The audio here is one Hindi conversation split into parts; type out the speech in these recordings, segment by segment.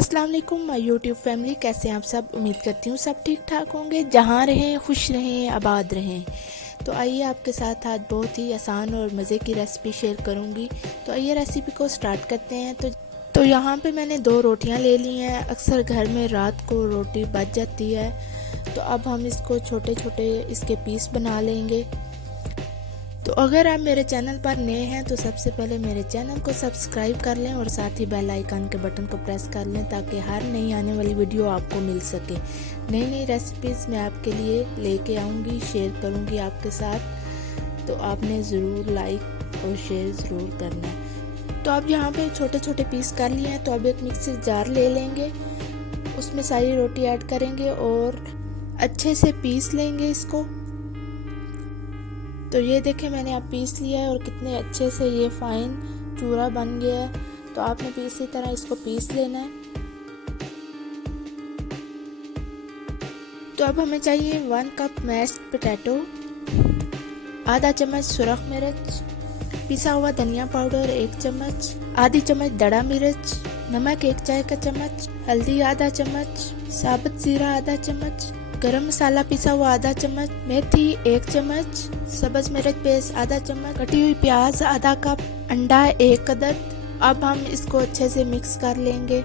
अस्सलाम वालेकुम माय यूट्यूब फैमिली, कैसे हैं आप सब। उम्मीद करती हूँ सब ठीक ठाक होंगे, जहाँ रहें खुश रहें आबाद रहें। तो आइए आपके साथ आज बहुत ही आसान और मज़े की रेसिपी शेयर करूँगी। तो आइए रेसिपी को स्टार्ट करते हैं। तो यहाँ पे मैंने 2 रोटियाँ ले ली हैं। अक्सर घर में रात को रोटी बच जाती है, तो अब हम इसको छोटे छोटे इसके पीस बना लेंगे। तो अगर आप मेरे चैनल पर नए हैं तो सबसे पहले मेरे चैनल को सब्सक्राइब कर लें और साथ ही बेल आइकन के बटन को प्रेस कर लें ताकि हर नई आने वाली वीडियो आपको मिल सके। नई नई रेसिपीज़ मैं आपके लिए लेके आऊँगी, शेयर करूँगी आपके साथ। तो आपने ज़रूर लाइक और शेयर ज़रूर करना है। तो अब यहाँ पे छोटे छोटे पीस कर लिए हैं। तो अब एक मिक्सर जार ले लेंगे, उसमें सारी रोटी ऐड करेंगे और अच्छे से पीस लेंगे इसको। तो ये देखें मैंने अब पीस लिया है और कितने अच्छे से ये फाइन चूरा बन गया है। तो आपने भी इसी तरह इसको पीस लेना है। तो अब हमें चाहिए 1 कप मैश्ड पोटैटो, आधा चम्मच सुरख मिर्च, पिसा हुआ धनिया पाउडर 1 चम्मच, आधी चम्मच दड़ा मिर्च, नमक 1 चाय का चम्मच, हल्दी आधा चम्मच, साबुत जीरा आधा चम्मच, गरम मसाला पिसा हुआ आधा चम्मच, मेथी 1 चम्मच, सब्ज मिर्च पेस्ट आधा चम्मच, कटी हुई प्याज आधा कप, अंडा 1 अदद। अब हम इसको अच्छे से मिक्स कर लेंगे।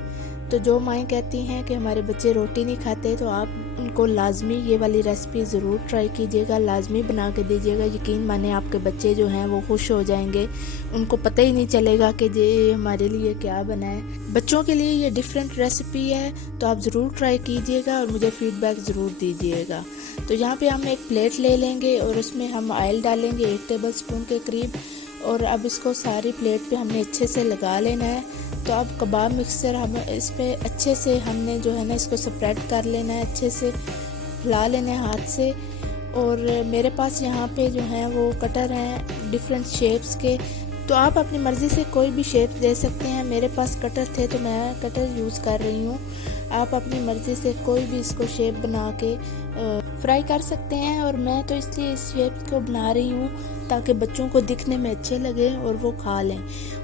तो जो माएँ कहती हैं कि हमारे बच्चे रोटी नहीं खाते, तो आप उनको लाजमी ये वाली रेसिपी ज़रूर ट्राई कीजिएगा, लाजमी बना के दीजिएगा। यकीन माने आपके बच्चे जो हैं वो खुश हो जाएंगे, उनको पता ही नहीं चलेगा कि ये हमारे लिए क्या बना है। बच्चों के लिए ये डिफरेंट रेसिपी है, तो आप ज़रूर ट्राई कीजिएगा और मुझे फीडबैक ज़रूर दीजिएगा। तो यहाँ पे हम एक प्लेट ले लेंगे और उसमें हम ऑयल डालेंगे 1 टेबल स्पून के करीब। और अब इसको सारी प्लेट पे हमने अच्छे से लगा लेना है। तो अब कबाब मिक्सर हम इस पे अच्छे से हमने जो है ना इसको स्प्रेड कर लेना है, अच्छे से हिला लेना है हाथ से। और मेरे पास यहाँ पे जो है वो कटर हैं डिफरेंट शेप्स के, तो आप अपनी मर्ज़ी से कोई भी शेप दे सकते हैं। मेरे पास कटर थे तो मैं कटर यूज़ कर रही हूँ। आप अपनी मर्ज़ी से कोई भी इसको शेप बना के फ्राई कर सकते हैं। और मैं तो इसलिए इस शेप को बना रही हूँ ताकि बच्चों को दिखने में अच्छे लगे और वो खा लें।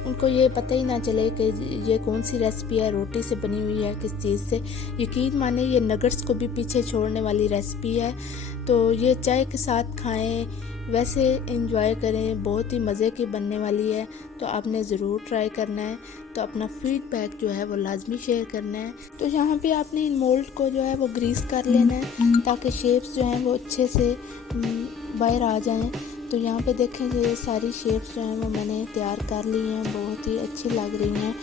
उनको ये पता ही ना चले कि ये कौन सी रेसिपी है, रोटी से बनी हुई है, किस चीज़ से। यकीन माने ये नगट्स को भी पीछे छोड़ने वाली रेसिपी है। तो ये चाय के साथ खाएं, वैसे एंजॉय करें, बहुत ही मज़े की बनने वाली है। तो आपने ज़रूर ट्राई करना है। तो अपना फीडबैक जो है वो लाजमी शेयर करना है। तो यहाँ पे आपने इन मोल्ड को जो है वो ग्रीस कर लेना है ताकि शेप्स जो हैं वो अच्छे से बाहर आ जाएं। तो यहाँ पे देखें ये सारी शेप्स जो हैं वो मैंने तैयार कर ली हैं, बहुत ही अच्छी लग रही हैं।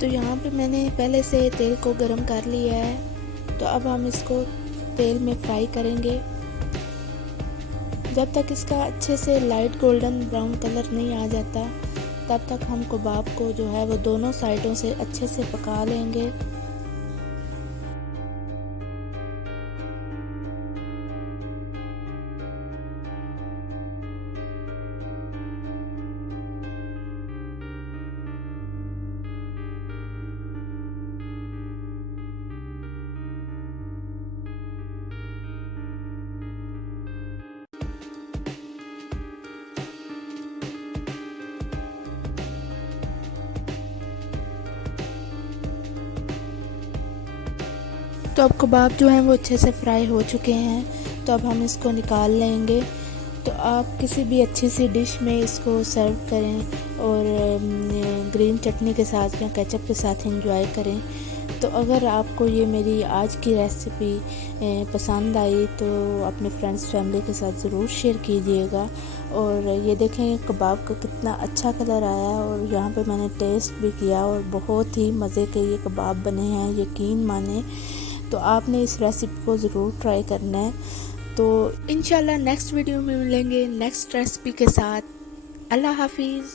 तो यहाँ पे मैंने पहले से तेल को गरम कर लिया है। तो अब हम इसको तेल में फ्राई करेंगे जब तक इसका अच्छे से लाइट गोल्डन ब्राउन कलर नहीं आ जाता, तब तक हम कबाब को जो है वो दोनों साइडों से अच्छे से पका लेंगे। तो अब कबाब जो हैं वो अच्छे से फ्राई हो चुके हैं। तो अब हम इसको निकाल लेंगे। तो आप किसी भी अच्छी सी डिश में इसको सर्व करें और ग्रीन चटनी के साथ या केचप के साथ एंजॉय करें। तो अगर आपको ये मेरी आज की रेसिपी पसंद आई तो अपने फ्रेंड्स फैमिली के साथ ज़रूर शेयर कीजिएगा। और ये देखें कबाब का कितना अच्छा कलर आया और यहाँ पे मैंने टेस्ट भी किया और बहुत ही मज़े के ये कबाब बने हैं, यकीन माने। तो आपने इस रेसिपी को ज़रूर ट्राई करना है। तो इंशाल्लाह नेक्स्ट वीडियो में मिलेंगे नेक्स्ट रेसिपी के साथ। अल्लाह हाफिज़।